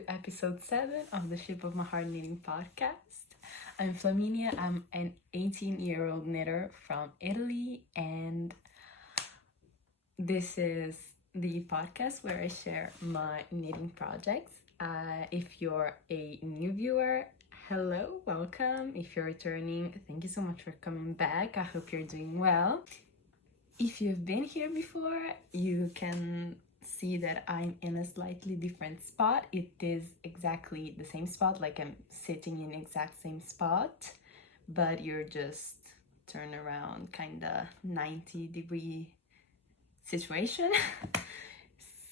to episode 7 of the Shape of My Heart Knitting podcast. I'm Flaminia. I'm an 18-year-old knitter from Italy, and this is the podcast where I share my knitting projects. If you're a new viewer, hello, welcome. If you're returning, thank you so much for coming back. I hope you're doing well. If you've been here before, you can see that I'm in a slightly different spot. It is exactly the same spot, like I'm sitting in exact same spot, but you're just turn around, kind of 90-degree situation.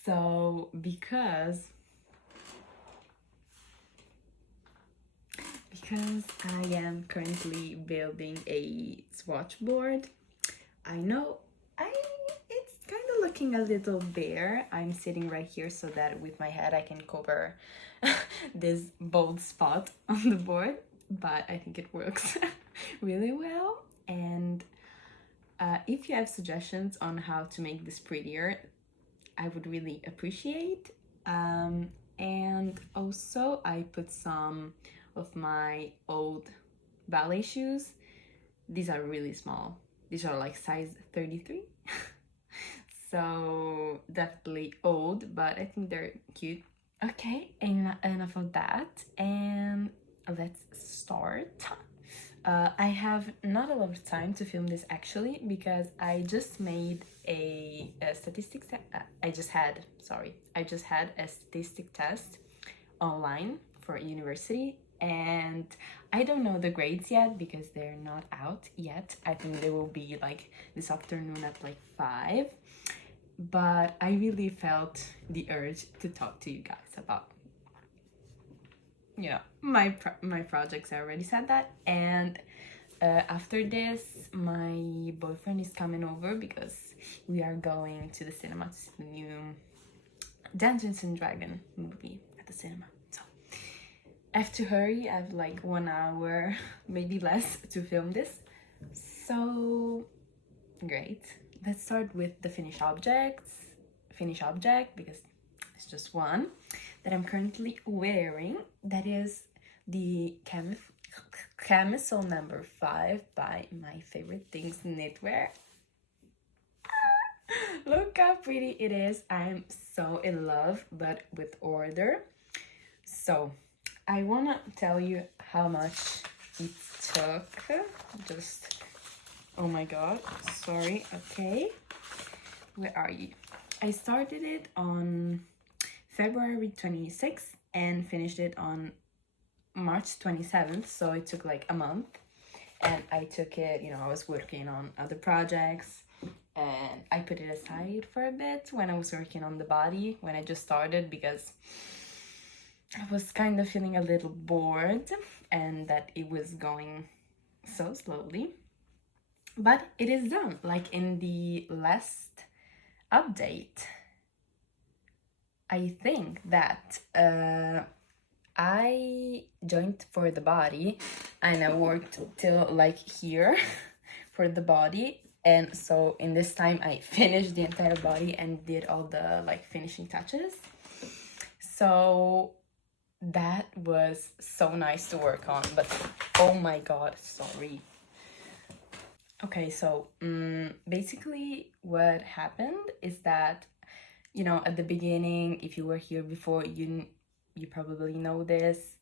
So because I am currently building a swatch board, I know it's kind of looking a little bare. I'm sitting right here so that with my head I can cover this bold spot on the board, but I think it works really well. And if you have suggestions on how to make this prettier, I would really appreciate. And also I put some of my old ballet shoes. These are really small. These are like size 33. So definitely old, but I think they're cute. Okay, enough of that, and let's start. I have not a lot of time to film this actually, because I just made a statistics I just had a statistic test online for a university, and I don't know the grades yet because they're not out yet. I think they will be like this afternoon at like 5, but I really felt the urge to talk to you guys about, you know, my projects. I already said that. And after this, my boyfriend is coming over because we are going to the cinema to see the new Dungeons and Dragons movie at the cinema. So I have to hurry. I have like 1 hour, maybe less, to film this. So great. Let's start with the finished object, because it's just one that I'm currently wearing. That is the Camisole number 5 by My Favorite Things Knitwear. Look how pretty it is. I'm so in love, but with order. So I wanna tell you how much it took. Oh my god, sorry. Okay, where are you? I started it on February 26th and finished it on March 27th, so it took like a month. And I took it, I was working on other projects, and I put it aside for a bit when I was working on the body, when I just started, because I was kind of feeling a little bored and that it was going so slowly. But it is done. Like in the last update, I think that I joined for the body and I worked till like here for the body. And so in this time I finished the entire body and did all the like finishing touches. So that was so nice to work on, but oh my god, sorry. Okay, so basically what happened is that, at the beginning, if you were here before, you probably know this,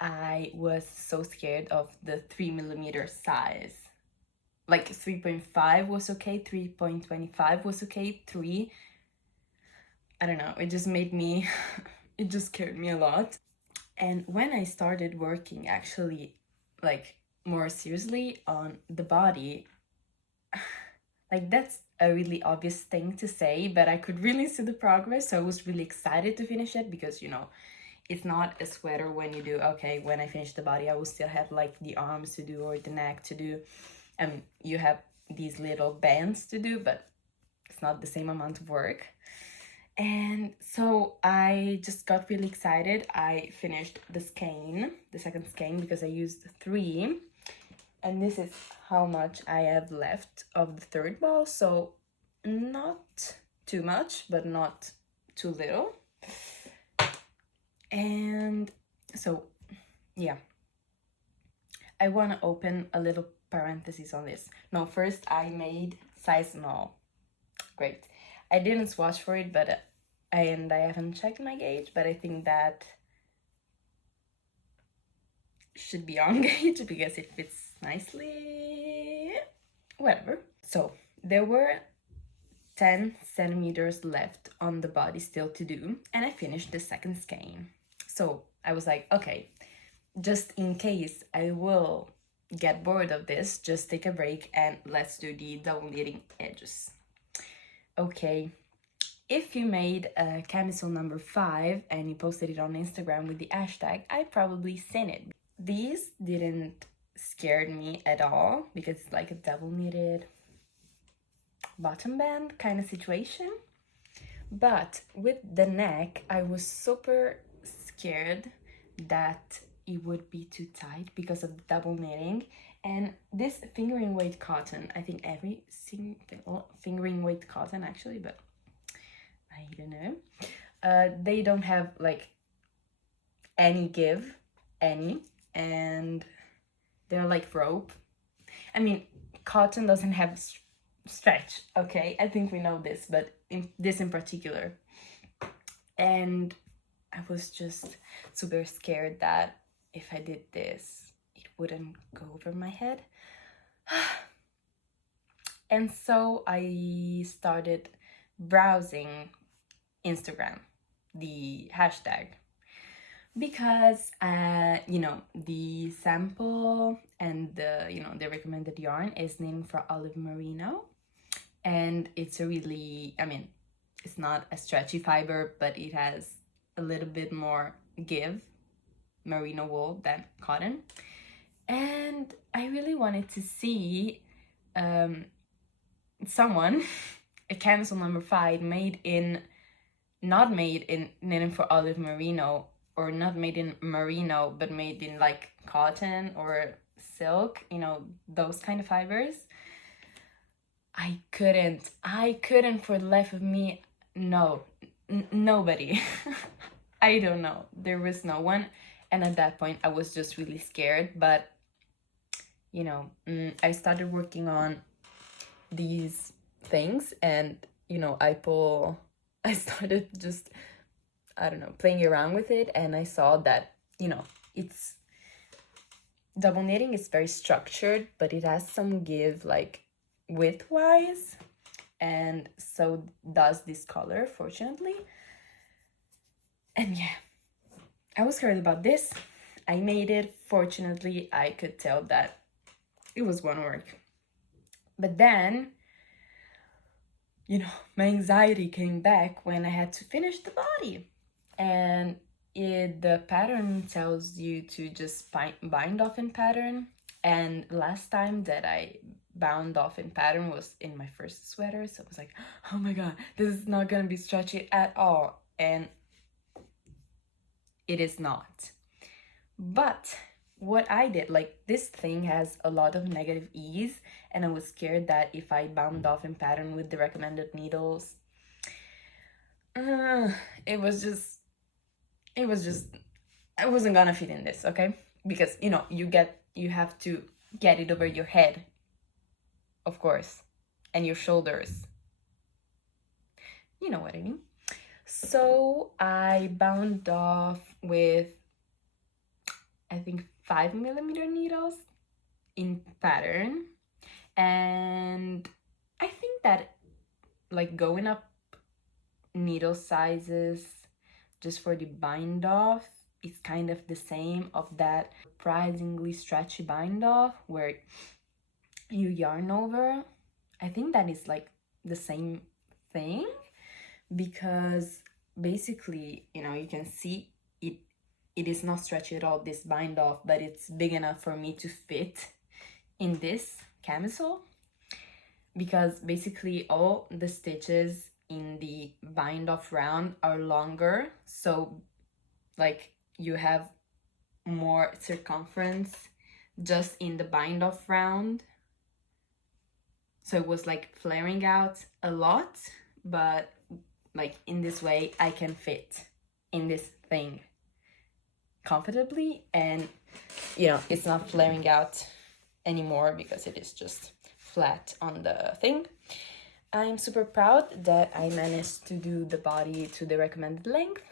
I was so scared of the 3mm size. Like 3.5 was okay, 3.25 was okay, 3, I don't know, it just made me, it just scared me a lot. And when I started working actually, like more seriously on the body, like that's a really obvious thing to say, but I could really see the progress, so I was really excited to finish it, because it's not a sweater when you do, okay, when I finish the body I will still have like the arms to do or the neck to do, and you have these little bands to do, but it's not the same amount of work. And so I just got really excited. I finished the skein, the second skein, because I used 3, and this is how much I have left of the third ball, so not too much, but not too little. And so, yeah, I want to open a little parenthesis on this. No, first I made size small. Great. I didn't swatch for it, but I haven't checked my gauge, but I think that should be on gauge because it fits nicely. Whatever. So there were 10 centimeters left on the body still to do, and I finished the second skein. So I was like, okay, just in case I will get bored of this, just take a break and let's do the double knitting edges. Okay, if you made a camisole number 5 and you posted it on Instagram with the hashtag, I probably seen it. These didn't scare me at all because it's like a double knitted bottom band kind of situation. But with the neck, I was super scared that it would be too tight because of the double knitting. And this fingering weight cotton, I think every fingering weight cotton actually, but I don't know. They don't have like any give, and they're like rope. I mean, cotton doesn't have stretch, okay? I think we know this, but in particular. And I was just super scared that if I did this, it wouldn't go over my head. And so I started browsing Instagram, the hashtag, because you know, the sample and the, you know, the recommended yarn is named for olive merino, and it's a really, I mean, it's not a stretchy fiber, but it has a little bit more give merino wool than cotton. And I really wanted to see someone, a camisole number 5 made in, not made in knitting for olive merino, or not made in merino, but made in like cotton or silk, you know, those kind of fibers. I couldn't for the life of me. No, nobody. I don't know. There was no one. And at that point, I was just really scared. But, you know, I started working on these things, and, you know, I started just, I don't know, playing around with it. And I saw that, you know, it's, double knitting is very structured, but it has some give, like, width-wise. And so does this color, fortunately. And yeah, I was scared about this. I made it. Fortunately, I could tell that it was gonna work. But then, you know, my anxiety came back when I had to finish the body. And the pattern tells you to just bind off in pattern. And last time that I bound off in pattern was in my first sweater. So I was like, oh my god, this is not gonna be stretchy at all. And it is not. But what I did, like, this thing has a lot of negative ease, and I was scared that if I bound off in pattern with the recommended needles, it was just, I wasn't gonna fit in this, okay? Because, you know, you have to get it over your head, of course, and your shoulders. You know what I mean? So I bound off with, I think, 5mm needles in pattern. And I think that, like, going up needle sizes just for the bind off is kind of the same of that surprisingly stretchy bind off where you yarn over. I think that is like the same thing, because basically, you know, you can see it is not stretchy at all, this bind off, but it's big enough for me to fit in this camisole, because basically all the stitches in the bind off round are longer, so like you have more circumference just in the bind off round. So it was like flaring out a lot, but like in this way I can fit in this thing. comfortably, and you know, it's not flaring out anymore because it is just flat on the thing. I'm super proud that I managed to do the body to the recommended length.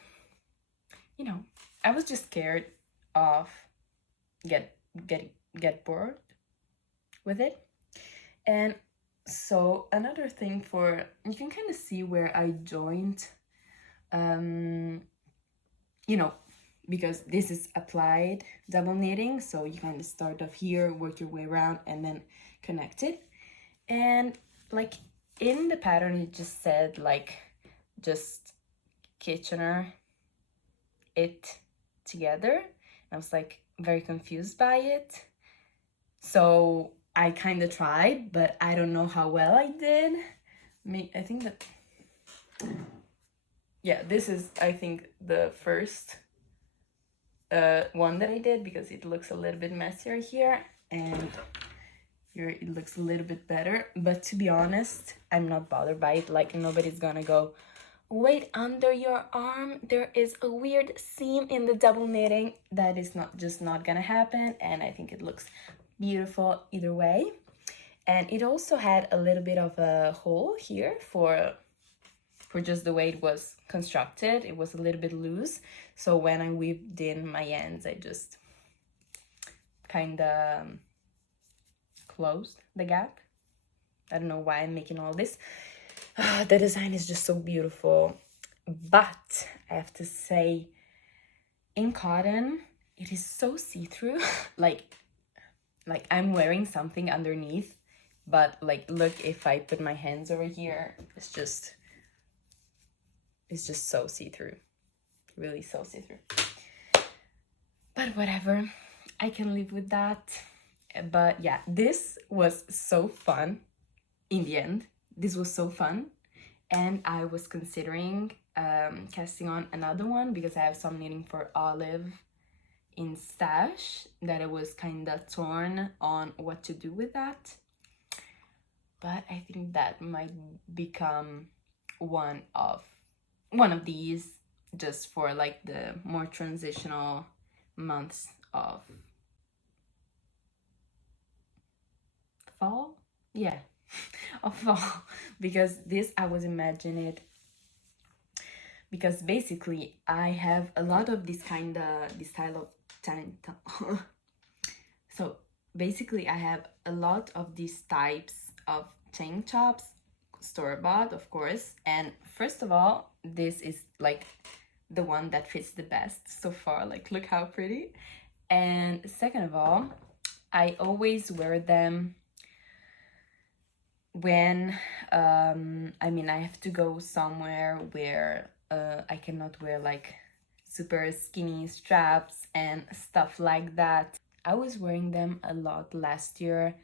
You know, I was just scared of get bored with it. And so another thing, for you can kind of see where I joined, you know, because this is applied double knitting, so you kind of start off here, work your way around, and then connect it. And like in the pattern, it just said like just Kitchener it together. I was like very confused by it, so I kind of tried, but I don't know how well I did. I think that, yeah, this is, I think, the first one that I did, because it looks a little bit messier here, and here it looks a little bit better. But to be honest, I'm not bothered by it. Like, nobody's gonna go, wait, under your arm there is a weird seam in the double knitting. That is not gonna happen, and I think it looks beautiful either way. And it also had a little bit of a hole here for just the way it was constructed. It was a little bit loose, so when I whipped in my ends, I just kind of closed the gap. I don't know why I'm making all this. The design is just so beautiful, but I have to say, in cotton, it is so see-through. like I'm wearing something underneath, but like, look, if I put my hands over here, it's just so see-through, really so see-through. But whatever, I can live with that. But yeah, this was so fun. In the end, this was so fun, and I was considering casting on another one, because I have some knitting for Olive in stash that I was kind of torn on what to do with that. But I think that might become one of these, just for like the more transitional months of fall. Yeah, of fall, because this, I was imagining it, because basically I have a lot of this style of tank top. So basically I have a lot of these types of tank tops, store-bought, of course. And first of all, this is like the one that fits the best so far. Like, look how pretty. And second of all, I always wear them when I mean, I have to go somewhere where I cannot wear like super skinny straps and stuff like that. I was wearing them a lot last year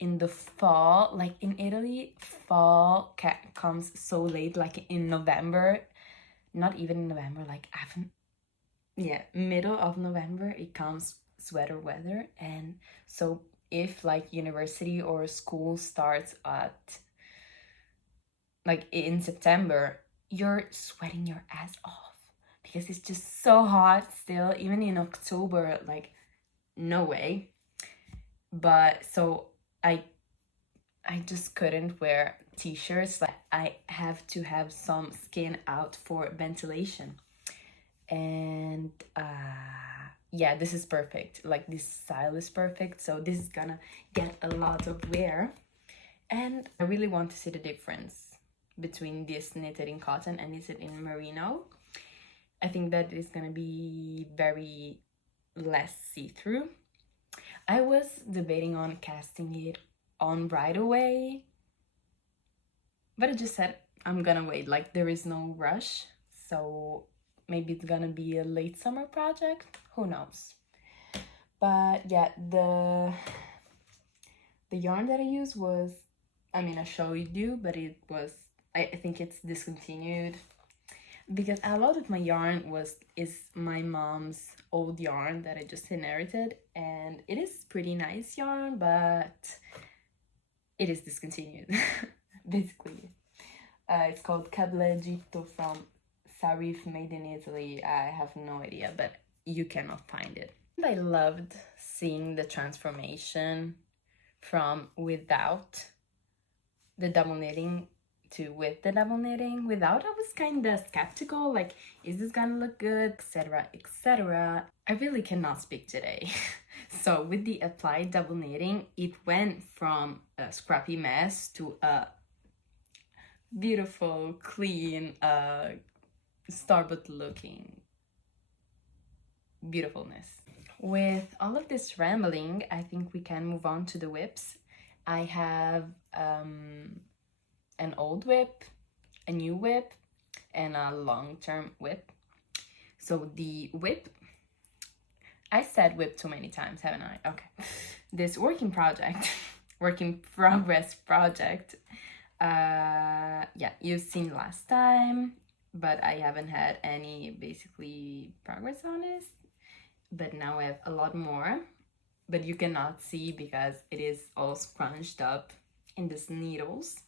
in the fall. Like in Italy, fall comes so late, like in November, not even in November, like middle of November, it comes sweater weather. And so if like university or school starts at like in September, you're sweating your ass off, because it's just so hot still, even in October, like no way. But so I just couldn't wear t-shirts. Like, I have to have some skin out for ventilation. And yeah, this is perfect. Like, this style is perfect, so this is gonna get a lot of wear. And I really want to see the difference between this knitted in cotton and knitted in merino. I think that it's gonna be very less see-through. I was debating on casting it on right away, but I just said I'm gonna wait. Like, there is no rush, so maybe it's gonna be a late summer project, who knows. But yeah, the yarn that I used was, I mean, I showed you, but it was, I think it's discontinued, because a lot of my yarn is my mom's old yarn that I just inherited, and it is pretty nice yarn, but it is discontinued. Basically, it's called Egitto from Sarif, made in Italy. I have no idea, but you cannot find it. I loved seeing the transformation from without the double knitting to with the double knitting. Without, I was kind of skeptical, like, is this gonna look good, etc, etc. I really cannot speak today. So with the applied double knitting, it went from a scrappy mess to a beautiful, clean, star-but looking beautifulness. With all of this rambling, I think we can move on to the WIPs. I have an old WIP, a new WIP, and a long-term WIP. So the WIP, I said WIP too many times, haven't I? Okay. This work in progress project, yeah, you've seen last time, but I haven't had any basically progress on this. But now I have a lot more, but you cannot see because it is all scrunched up in these needles.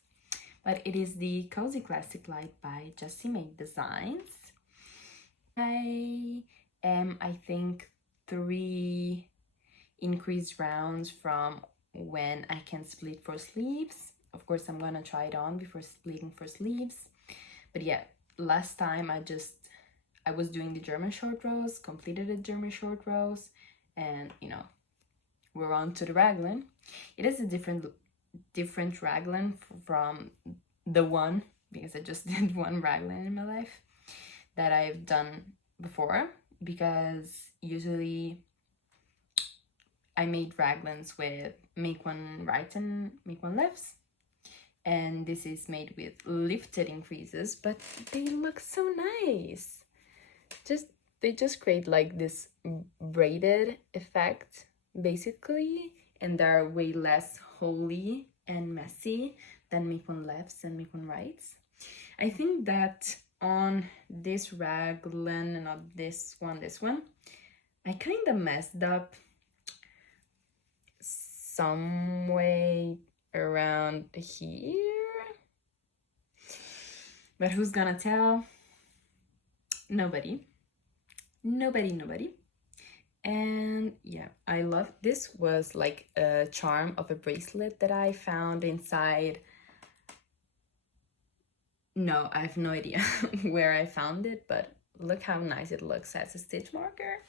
But it is the Cozy Classic Light by Jessie Made Designs. I am, I think, 3 increased rounds from when I can split for sleeves. Of course, I'm gonna try it on before splitting for sleeves. But yeah, last time I was doing the German short rows, completed the German short rows, and you know, we're on to the raglan. It is a different raglan from the one, because I just did one raglan in my life that I've done before, because usually I made raglans with make one right and make one left, and this is made with lifted increases, but they look so nice. They just create like this braided effect basically, and they're way less holy and messy than make one lefts and make one rights. I think that on this raglan and not this one, I kind of messed up some way around here, but who's gonna tell? Nobody. And yeah, I love this. Was like a charm of a bracelet that I found inside. No, I have no idea where I found it, but look how nice it looks as a stitch marker.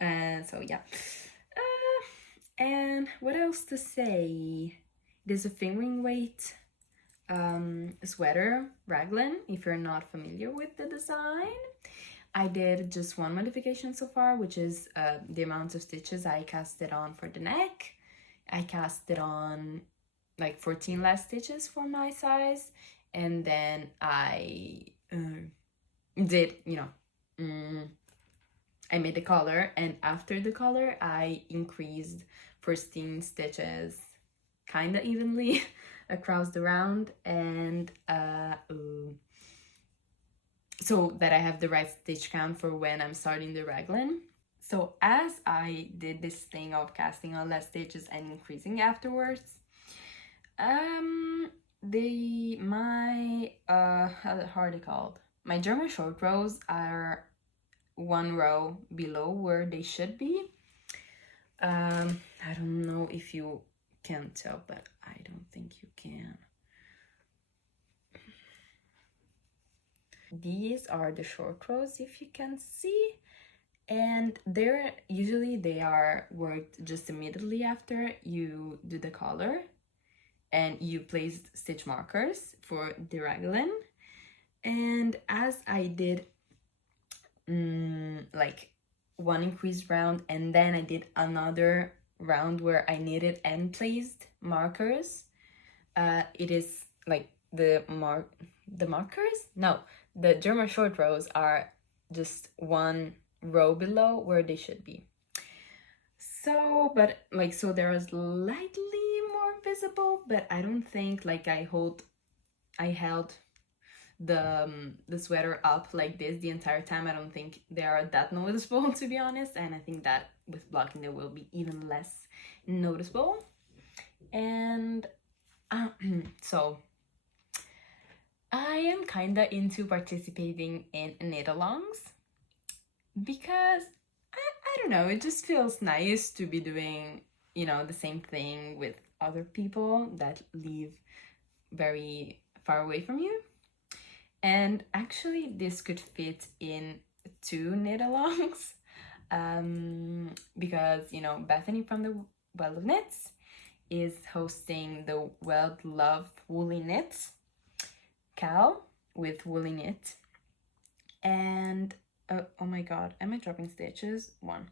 So yeah. And what else to say? There's a fingering weight sweater raglan, if you're not familiar with the design. I did just one modification so far, which is the amount of stitches I casted on for the neck. I casted on like 14 less stitches for my size, and then I did, you know, I made the collar, and after the collar I increased 14 stitches kind of evenly across the round, and so that I have the right stitch count for when I'm starting the raglan. So as I did this thing of casting on less stitches and increasing afterwards, how are they called? My German short rows are one row below where they should be. I don't know if you can tell, but I don't think you can. These are the short rows, if you can see, and they are worked just immediately after you do the collar, and you placed stitch markers for the raglan. And as I did like one increased round, and then I did another round where I knitted and placed markers, it is like the markers? No, the German short rows are just one row below where they should be. So, but like, so they're slightly more visible, but I don't think like I held the sweater up like this the entire time. I don't think they are that noticeable, to be honest, and I think that with blocking they will be even less noticeable. And so I am kinda into participating in knit-alongs. because I don't know, it just feels nice to be doing, you know, the same thing with other people that live very far away from you. And actually this could fit in 2 knit-alongs, because, you know, Bethany from the Well of Knits is hosting the Well Love Woolly Knits Cal with Woolly Knit. And oh my god, am I dropping stitches? 1.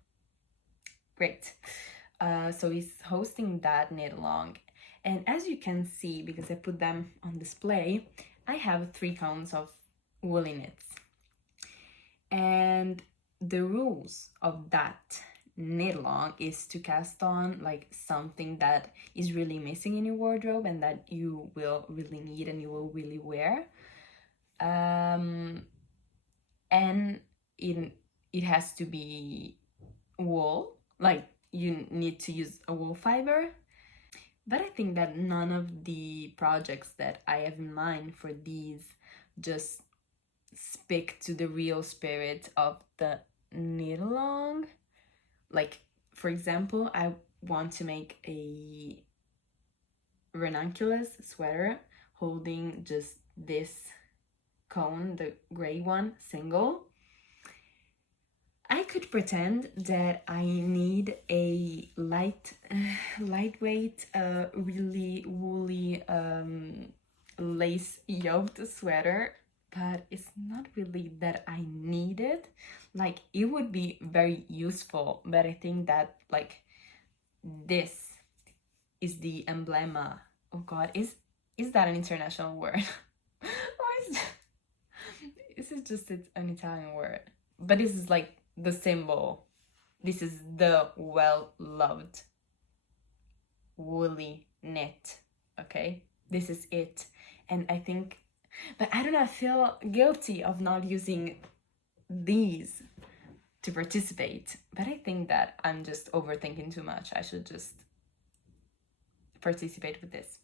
Great. So he's hosting that knit-along, and as you can see, because I put them on display, I have 3 counts of woolly knits. And the rules of that knit-along is to cast on like something that is really missing in your wardrobe and that you will really need and you will really wear. And it has to be wool, like you need to use a wool fiber. But I think that none of the projects that I have in mind for these just speak to the real spirit of the knit-along. Like, for example, I want to make a ranunculus sweater holding just this cone, the gray one, single. I could pretend that I need a lightweight, really woolly, lace yoked sweater, but it's not really that I need it. Like, it would be very useful, but I think that like this is the emblema. Oh god, is that an international word? Or is it just an Italian word? But this is like the symbol. This is the well-loved woolly knit, okay? This is it. And I think, but I don't know, I feel guilty of not using these to participate. But I think that I'm just overthinking too much. I should just participate with this.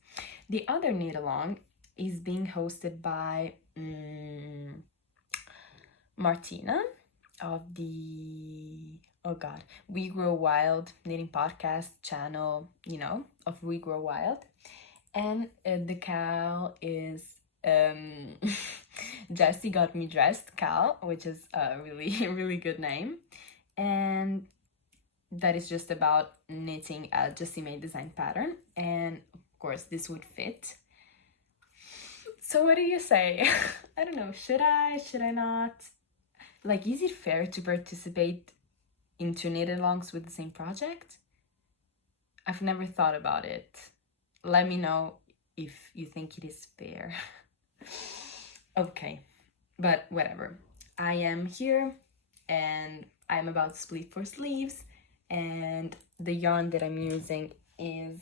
The other knit-along is being hosted by Martina of the, oh god, We Grow Wild knitting podcast channel, you know, of We Grow Wild. And the Cal is Jessie Got Me Dressed Cal, which is a really, really good name. And that is just about knitting a Jessie May design pattern. And of course, this would fit. So what do you say? I don't know, should I not? Like, is it fair to participate in 2 knit-alongs with the same project? I've never thought about it. Let me know if you think it is fair. Okay, but whatever. I am here and I'm about to split 4 sleeves, and the yarn that I'm using is,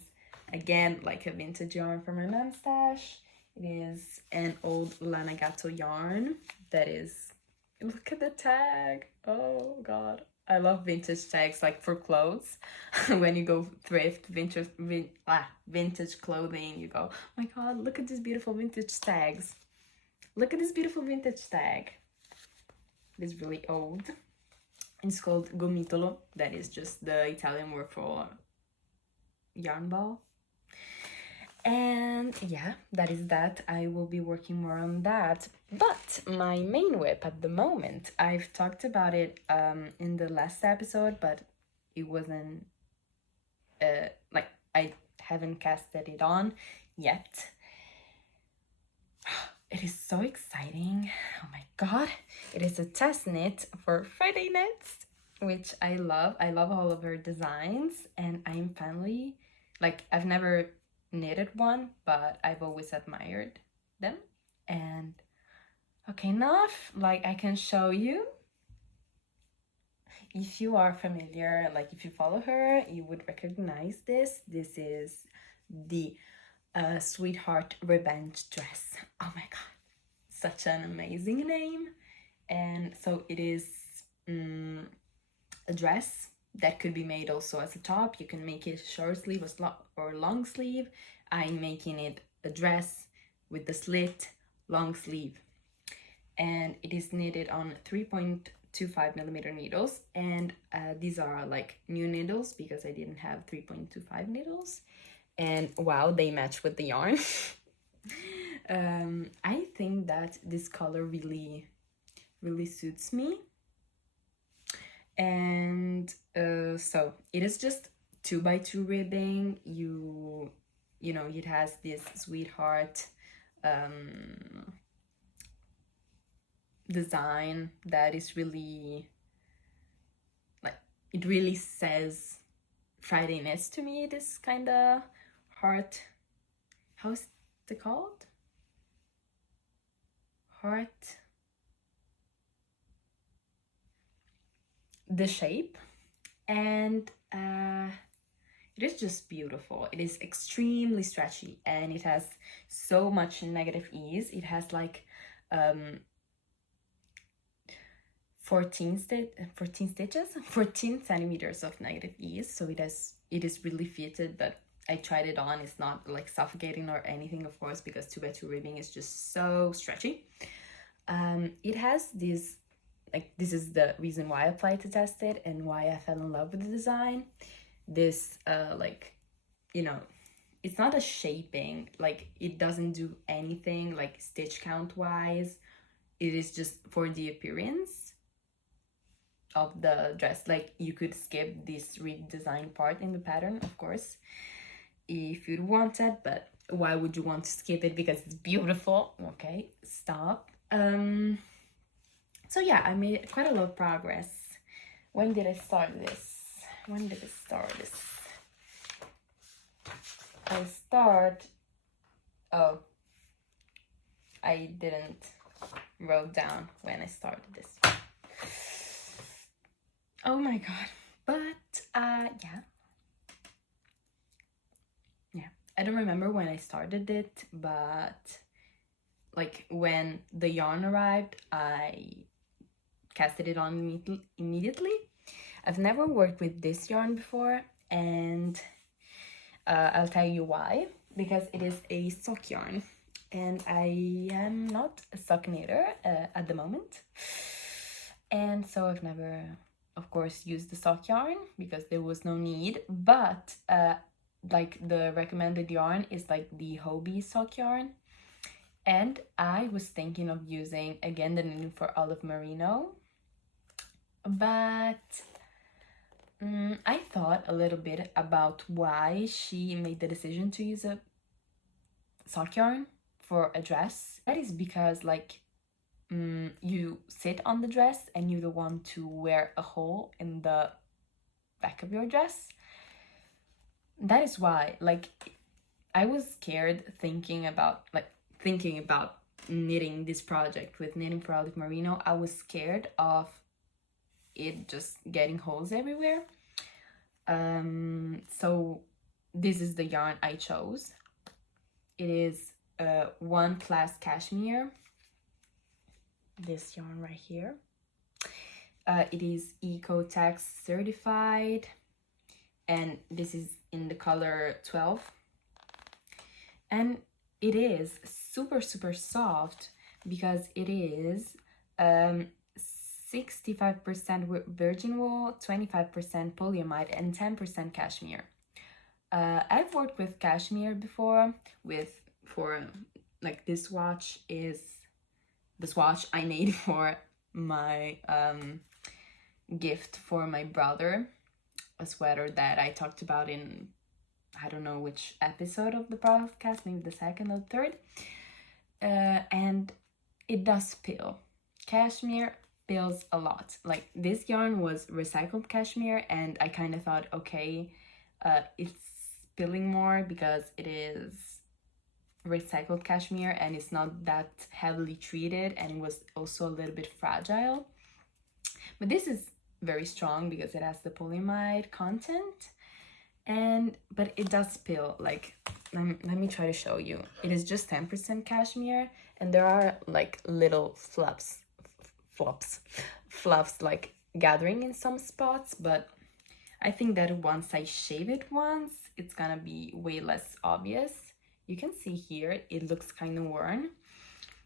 again, like a vintage yarn from my mom's stash. It is an old Lanagato yarn that is, look at the tag. Oh god, I love vintage tags, like for clothes. When you go thrift vintage clothing, you go, oh my god, look at these beautiful vintage tags. Look at this beautiful vintage tag. It is really old. It's called gomitolo. That is just the Italian word for yarn ball. And yeah, that is that. I will be working more on that. But my main WIP at the moment, I've talked about it in the last episode, but it wasn't like I haven't casted it on yet. It is so exciting. Oh my god. It is a test knit for Friday Knits, which I love. I love all of her designs, and I'm finally, like, I've never knitted one, but I've always admired them. And okay, enough. Like, I can show you. If you are familiar, like if you follow her, you would recognize this. This is the Sweetheart Revenge Dress. Oh my god, such an amazing name. And so it is a dress that could be made also as a top. You can make it short sleeve or long sleeve. I'm making it a dress with the slit long sleeve, and it is knitted on 3.25 millimeter needles, and these are like new needles because I didn't have 3.25 needles, and wow, they match with the yarn. I think that this color really suits me, and so it is just 2x2 ribbing. You know, it has this sweetheart design that is really like, it really says Fridayness to me. This kind of heart, how's it called? Heart, the shape, and it is just beautiful. It is extremely stretchy, and it has so much negative ease. It has like 14 centimeters of negative ease, so it is really fitted, but I tried it on. It's not like suffocating or anything, of course, because 2x2 ribbing is just so stretchy. It has this, like, this is the reason why I applied to test it and why I fell in love with the design. This like, you know, it's not a shaping, like it doesn't do anything like stitch count wise. It is just for the appearance of the dress. Like, you could skip this redesign part in the pattern, of course, if you'd wanted, but why would you want to skip it? Because it's beautiful. Okay, stop. So yeah, I made quite a lot of progress. When did I start this? I didn't wrote down when I started this. Oh my god. But yeah, I don't remember when I started it, but like when the yarn arrived, I casted it on immediately. I've never worked with this yarn before, and I'll tell you why. Because it is a sock yarn, and I am not a sock knitter at the moment, and so I've never, of course, used the sock yarn because there was no need. But like, the recommended yarn is like the Hobie sock yarn, and I was thinking of using again the Knitting for Olive Merino, but I thought a little bit about why she made the decision to use a sock yarn for a dress. That is because, like, you sit on the dress and you don't want to wear a hole in the back of your dress. That is why, like, I was scared thinking about knitting this project with Knitting for Olive Merino. I was scared of it just getting holes everywhere. So this is the yarn I chose. It is 1 class cashmere, this yarn right here. It is Ecotex certified, and this is in the color 12, and it is super soft because it is 65% virgin wool, 25% polyamide, and 10% cashmere. I've worked with cashmere before for like, this swatch is the swatch I made for my gift for my brother, a sweater that I talked about in, I don't know which episode of the podcast, maybe the second or third, and it does pill. Cashmere pills a lot. Like, this yarn was recycled cashmere, and I kind of thought, okay, it's pilling more because it is recycled cashmere and it's not that heavily treated, and it was also a little bit fragile. But this is very strong because it has the polyamide content, but it does pill. Like, let me try to show you. It is just 10% cashmere, and there are like little fluffs like gathering in some spots, but I think that once I shave it once, it's gonna be way less obvious. You can see here it looks kind of worn,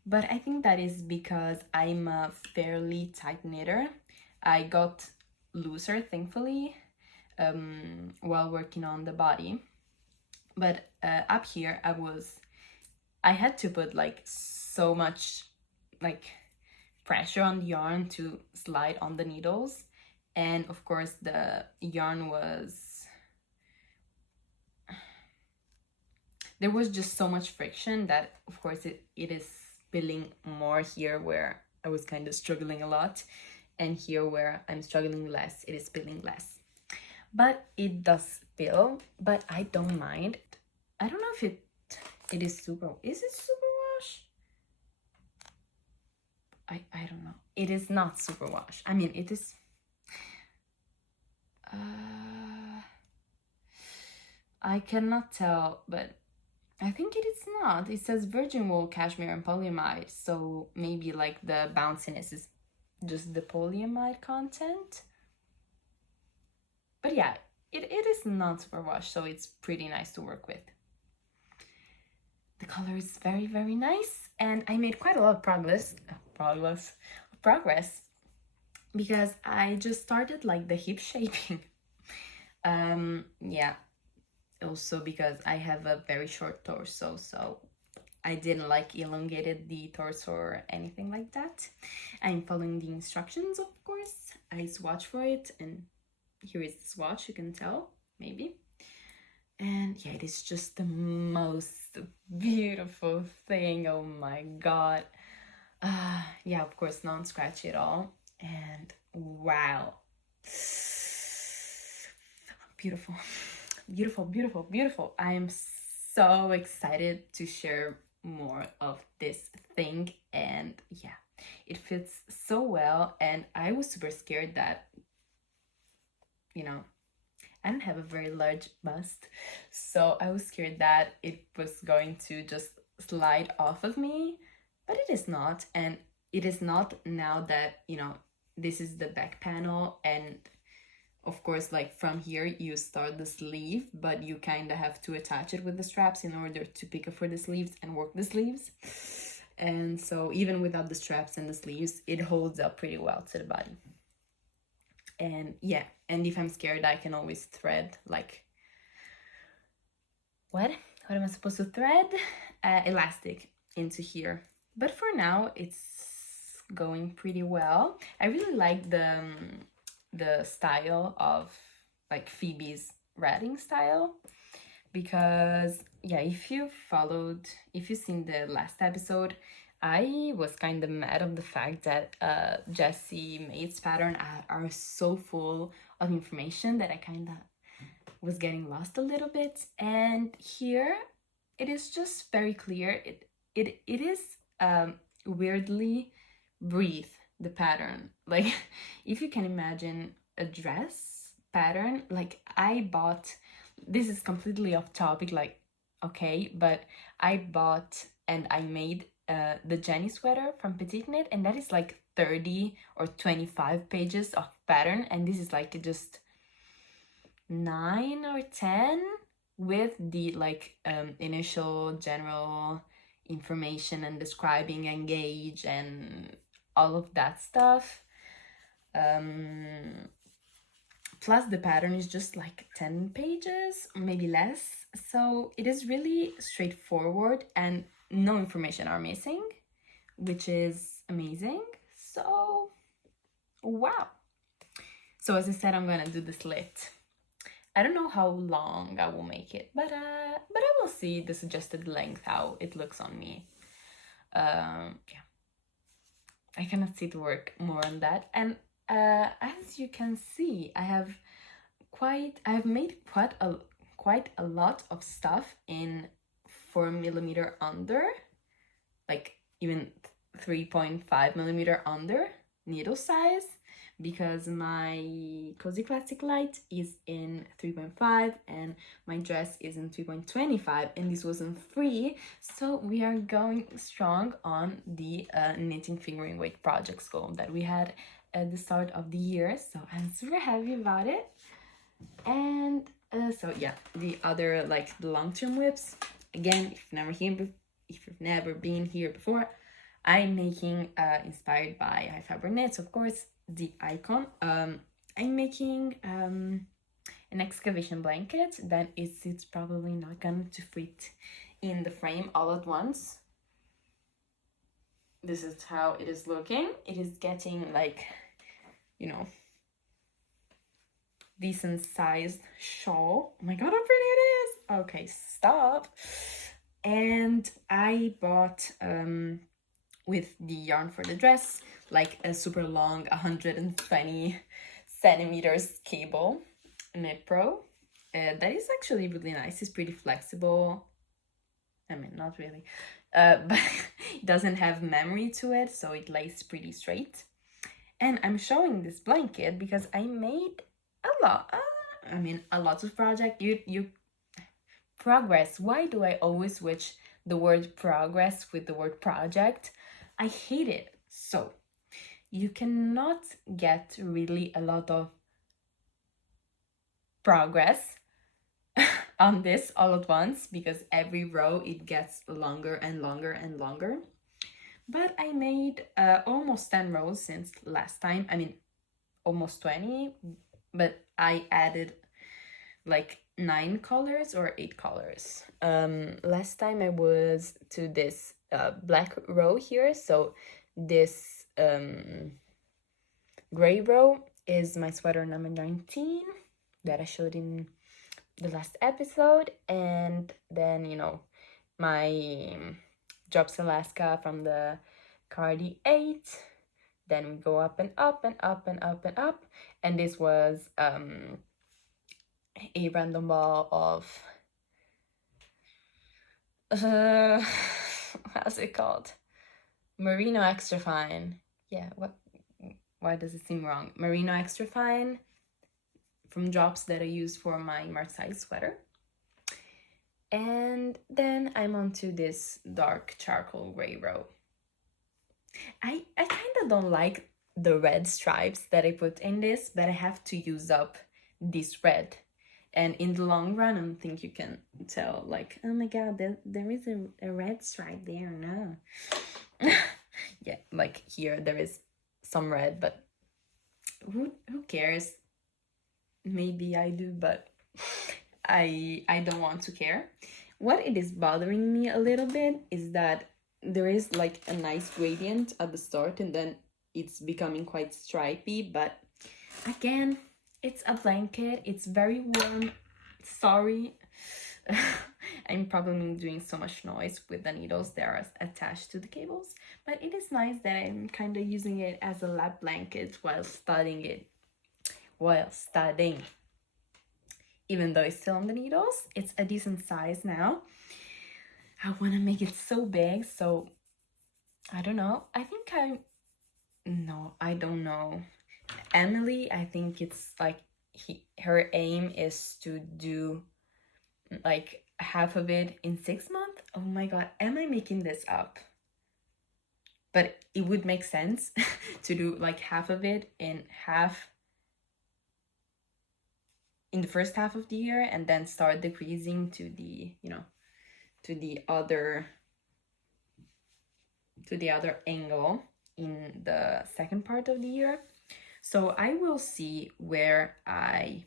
but I think that is because I'm a fairly tight knitter, I got looser, thankfully, while working on the body. But up here, I had to put like so much like pressure on the yarn to slide on the needles. And of course the yarn there was just so much friction that of course it is spilling more here where I was kind of struggling a lot, and here where I'm struggling less, it is spilling less. But it does spill, but I don't mind. I don't know if it is super, is it superwash? I don't know. It is not superwash. I mean, it is I cannot tell, but I think it is not. It says virgin wool, cashmere, and polyamide, so maybe like the bounciness is just the polyamide content. But yeah, it is not superwash, so it's pretty nice to work with. The color is very, very nice, and I made quite a lot of progress because I just started like the hip shaping. Yeah, also because I have a very short torso, so I didn't like elongated the torso or anything like that. I'm following the instructions, of course. I swatch for it, and here is the swatch, you can tell, maybe. And yeah, it is just the most beautiful thing. Oh my god. Yeah, of course, non-scratchy at all. And wow. Beautiful, beautiful, beautiful, beautiful. I am so excited to share more of this thing, and yeah, it fits so well. And I was super scared that, you know, I don't have a very large bust, so I was scared that it was going to just slide off of me, but it is not. And it is not now that, you know, this is the back panel, and of course, like from here you start the sleeve, but you kind of have to attach it with the straps in order to pick up for the sleeves and work the sleeves. And so even without the straps and the sleeves, it holds up pretty well to the body. And yeah, and if I'm scared, I can always thread like, what am I supposed to thread? Elastic into here. But for now, it's going pretty well. I really like the style of like Phoebe's ratting style, because yeah, if you've seen the last episode, I was kind of mad of the fact that Jessie Maid's pattern are so full of information that I kind of was getting lost a little bit. And here it is just very clear. It is weirdly breathe, the pattern. Like if you can imagine a dress pattern, like I bought, this is completely off topic, like okay, but I bought and I made the Jenny sweater from Petite Knit, and that is like 30 or 25 pages of pattern, and this is like just 9 or 10 with the like initial general information and describing and gauge and all of that stuff. Plus the pattern is just like 10 pages, maybe less, so it is really straightforward and no information are missing, which is amazing. So wow. So as I said, I'm gonna do the slit. I don't know how long I will make it, but I will see the suggested length, how it looks on me. Yeah, I cannot see to work more on that. And as you can see, I have made quite a lot of stuff in 4mm under, like even 3.5mm under needle size, because my Cozy Classic Light is in 3.5 and my dress is in 3.25, and this wasn't free, so we are going strong on the knitting fingering weight projects goal that we had at the start of the year, so I'm super happy about it. And so yeah, the other like the long-term whips, again, if you've never been here before, I'm making inspired by high fiber knits, of course, the icon. I'm making an excavation blanket that it's probably not going to fit in the frame all at once. This is how it is looking. It is getting like, you know, decent sized shawl. Oh my god, how pretty it is. Okay, stop. And I bought with the yarn for the dress like a super long 120 centimeters cable, Knit Pro. That is actually really nice. It's pretty flexible. I mean, not really, but it doesn't have memory to it, so it lays pretty straight. And I'm showing this blanket because I made a lot of project. You progress. Why do I always switch the word progress with the word project? I hate it. So you cannot get really a lot of progress on this all at once, because every row it gets longer and longer and longer. But I made almost 10 rows since last time. I mean, almost 20, but I added like 9 colors or 8 colors. Last time I was to this black row here, so this gray row is my sweater number 19 that I showed in the last episode, and then, you know, my Drops Alaska from the Cardi 8. Then we go up and up and up and up and up, and this was a random ball of how's it called? Merino Extra Fine. Yeah, why does it seem wrong? Merino Extra Fine from Drops that I use for my Marseille sweater. And then I'm onto this dark charcoal gray row. I kind of don't like the red stripes that I put in this, but I have to use up this red. And in the long run, I think you can tell, like, oh my god, there is a red stripe there, no. Yeah, like here there is some red, but who cares? Maybe I do, but I don't want to care. What it is bothering me a little bit is that there is like a nice gradient at the start, and then it's becoming quite stripy, but again, it's a blanket, it's very warm. Sorry. I'm probably doing so much noise with the needles that are attached to the cables, but it is nice that I'm kind of using it as a lap blanket while studying. Even though it's still on the needles, it's a decent size now. I want to make it so big, so I don't know. I don't know. Emily, I think it's like her aim is to do like half of it in 6 months. Oh my god, am I making this up? But it would make sense to do like half of it in the first half of the year, and then start decreasing to the, you know, to the other angle in the second part of the year. So I will see where I'll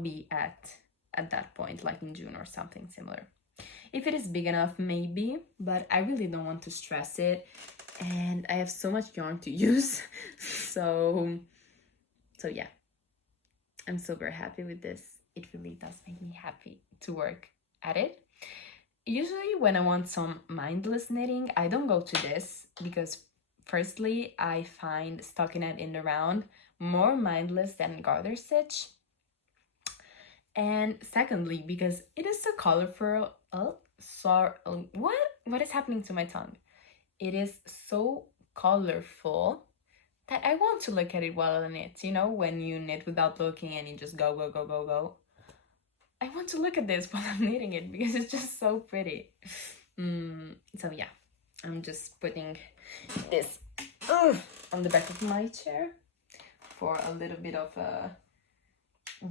be at that point, like in June or something similar. If it is big enough, maybe, but I really don't want to stress it, and I have so much yarn to use. So yeah, I'm super happy with this. It really does make me happy to work at it. Usually when I want some mindless knitting, I don't go to this, because firstly, I find stockinette in the round more mindless than garter stitch. And secondly, because it is so colorful. What is happening to my tongue? It is so colorful that I want to look at it while I knit. You know, when you knit without looking and you just go, go, go, go, go. I want to look at this while I'm knitting it because it's just so pretty. So yeah, I'm just putting this on the back of my chair for a little bit of a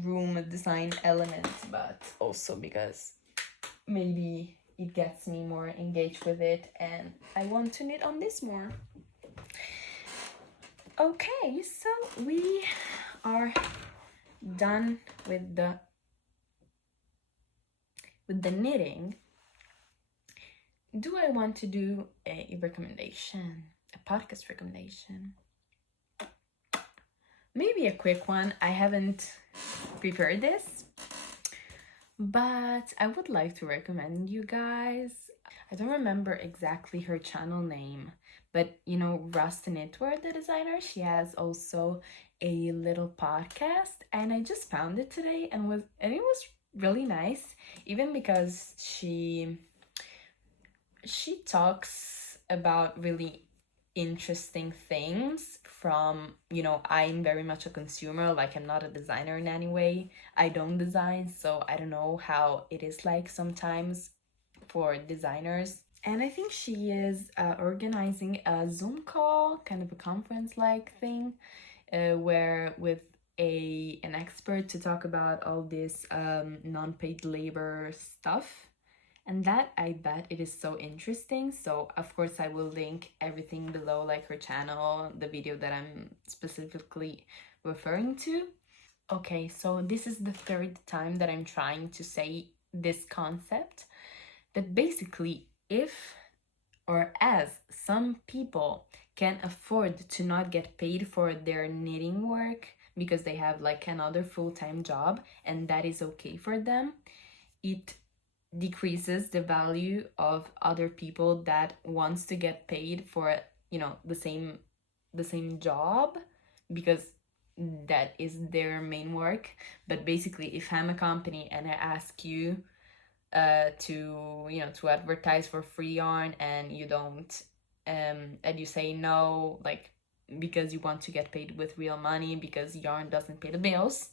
room design element, but also because maybe it gets me more engaged with it and I want to knit on this more. Okay, so we are done with the knitting. Do I want to do a recommendation, a podcast recommendation? Maybe a quick one. I haven't prepared this, but I would like to recommend you guys. I don't remember exactly her channel name, but you know, Rust Knitwear, the designer, she has also a little podcast, and I just found it today and it was really nice, even because she talks about really interesting things from, you know, I'm very much a consumer, like I'm not a designer in any way. I don't design, so I don't know how it is like sometimes for designers. And I think she is organizing a Zoom call, kind of a conference like thing, where with an expert to talk about all this non-paid labor stuff. And that, I bet it is so interesting. So of course I will link everything below, like her channel, the video that I'm specifically referring to. Okay, so this is the third time that I'm trying to say this concept, that basically if or as some people can afford to not get paid for their knitting work because they have like another full-time job, and that is okay for them, it decreases the value of other people that wants to get paid for, you know, the same job, because that is their main work. But basically, if I'm a company and I ask you to, you know, to advertise for free yarn, and you don't and you say no, like because you want to get paid with real money because yarn doesn't pay the bills,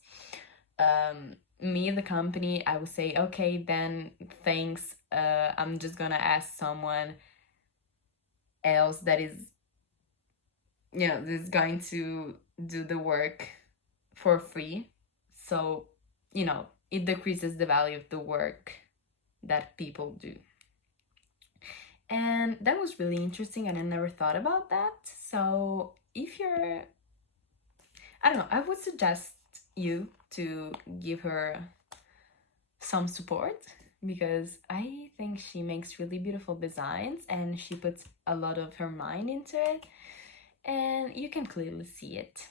me, the company, I would say, okay, then thanks, I'm just gonna ask someone else that is, you know, is going to do the work for free. So, you know, it decreases the value of the work that people do. And that was really interesting, and I never thought about that. So if you're, I don't know, I would suggest you to give her some support, because I think she makes really beautiful designs and she puts a lot of her mind into it, and you can clearly see it.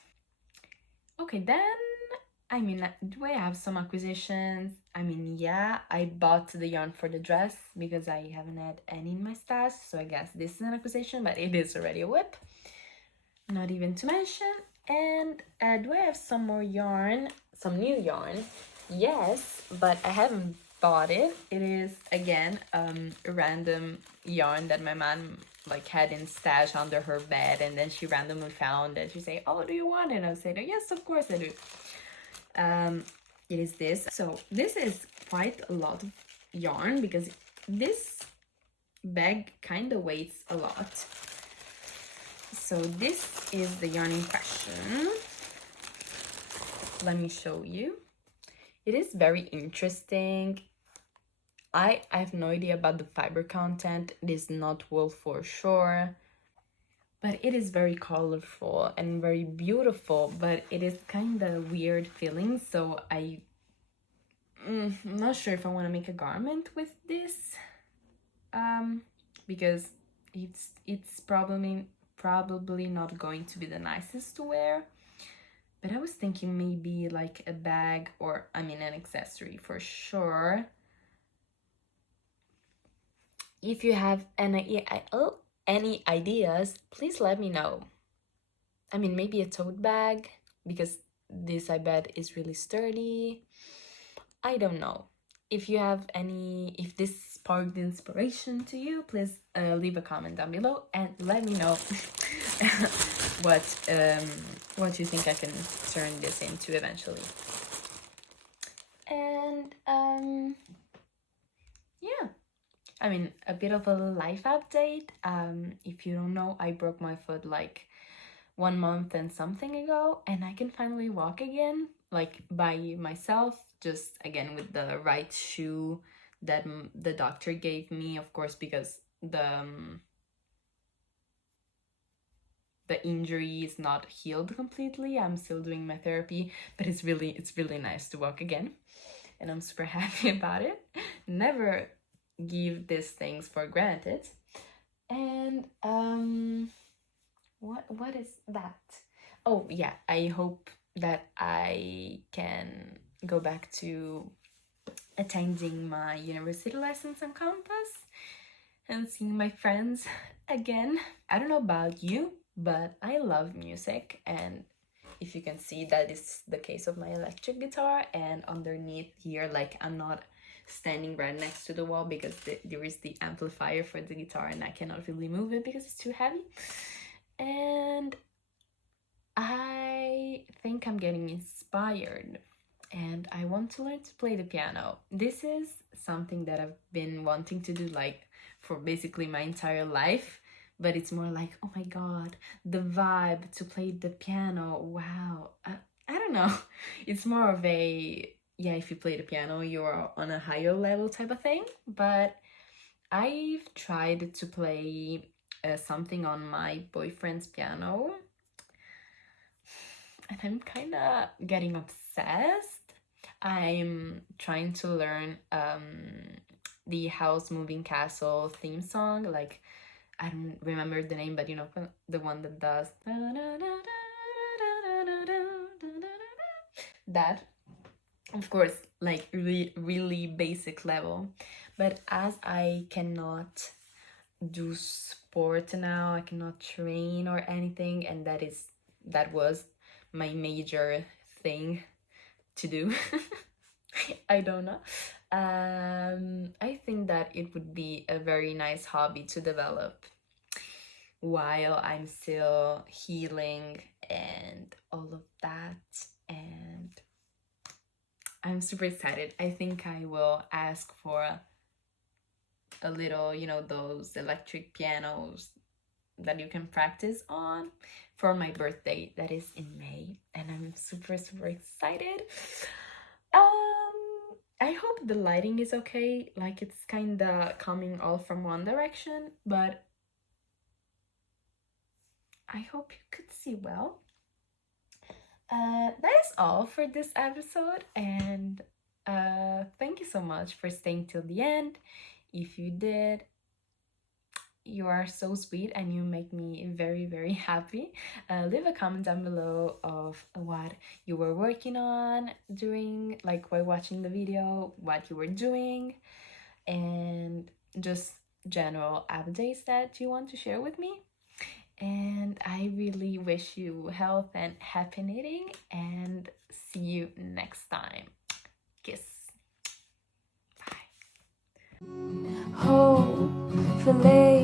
Okay, then, I mean, do I have some acquisitions? I mean, yeah, I bought the yarn for the dress because I haven't had any in my stash, so I guess this is an acquisition, but it is already a WIP. Not even to mention. And do I have some more yarn? Some new yarn? Yes, but I haven't bought it. It is, again, a random yarn that my mom like had in stash under her bed, and then she randomly found it. She say, oh, do you want it? And I say, yes, of course I do. It is this. So this is quite a lot of yarn, because this bag kind of weighs a lot. So this is the yarn in question. Let me show you. It is very interesting. I have no idea about the fiber content. It is not wool for sure, but it is very colorful and very beautiful, but it is kind of weird feeling. So I'm not sure if I want to make a garment with this, because it's probably not going to be the nicest to wear. But I was thinking maybe like a bag, or I mean an accessory for sure. If you have any ideas, please let me know. I mean, maybe a tote bag, because this, I bet, is really sturdy. I don't know. If you have if this sparked inspiration to you, please leave a comment down below and let me know what you think I can turn this into eventually. And yeah, I mean, a bit of a life update. If you don't know, I broke my foot like 1 month and something ago, and I can finally walk again, like by myself, just again with the right shoe that the doctor gave me, of course, because the injury is not healed completely. I'm still doing my therapy, but it's really nice to walk again, and I'm super happy about it. Never give these things for granted. And what is that? Oh yeah, I hope that I can go back to attending my university lessons on campus and seeing my friends again. I don't know about you, but I love music, and if you can see, that is the case of my electric guitar. And underneath here, like, I'm not standing right next to the wall because there is the amplifier for the guitar, and I cannot really move it because it's too heavy. And I think I'm getting inspired, and I want to learn to play the piano. This is something that I've been wanting to do, like, for basically my entire life, but it's more like, oh my god, the vibe to play the piano, wow. I don't know, it's more of a, yeah, if you play the piano, you're on a higher level type of thing. But I've tried to play something on my boyfriend's piano, and I'm kind of getting obsessed. I'm trying to learn the House Moving Castle theme song. Like, I don't remember the name, but you know, the one that does that. Of course, like, really basic level. But as I cannot do sport now, I cannot train or anything, and that was my major thing to do. I don't know. I think that it would be a very nice hobby to develop while I'm still healing and all of that. And I'm super excited. I think I will ask for a little, you know, those electric pianos that you can practice on for my birthday, that is in May, and I'm super excited. I hope the lighting is okay, like, it's kind of coming all from one direction, but I hope you could see well. That is all for this episode, and thank you so much for staying till the end. If you did, you are so sweet and you make me very happy. Leave a comment down below of what you were working on during, like, while watching the video, what you were doing, and just general updates that you want to share with me. And I really wish you health and happy knitting, and see you next time. Kiss. Bye. Hopefully